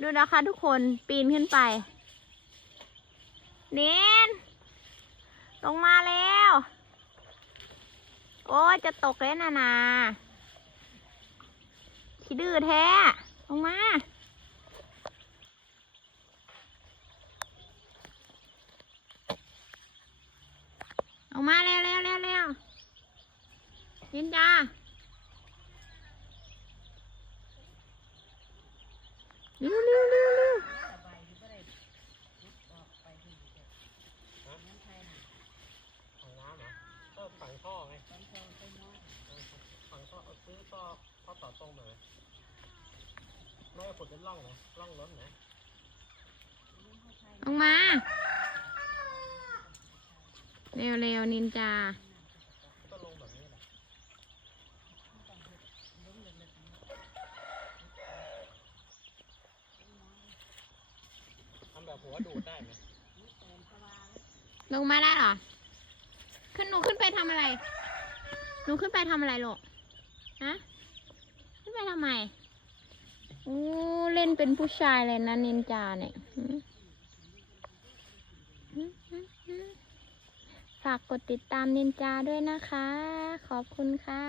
ดูนะคะทุกคนปีนขึ้นไป เน้น ลงมาแล้ว โอ้จะตกแล้วนะนาขี้ดื้อแท้ ลงมาออกมาเร็วเร็วเร็วเร็วนินจา เร็วเร็วเร็วเร็วฝั่งน้ำเหรอก็ฝั่งท่อไงฝั่งท่อเอาซื้อท่อท่อต่อตรงมาไม่ขุดเป็นร่องเหรอร่องล้นนะออกมา เร็วเร็วนินจา ก็ลงแบบนี้แหละ ทำแบหัวดูดได้ไหมลงมาได้เหรอ ขึ้นหนูขึ้นไปทำอะไร หนูขึ้นไปทำอะไรลูกฮะขึ้นไปทำไมโอ้เล่นเป็นผู้ชายเลยนะนินจาเนี่ย ฝากกดติดตามนินจาด้วยนะคะ ขอบคุณค่ะ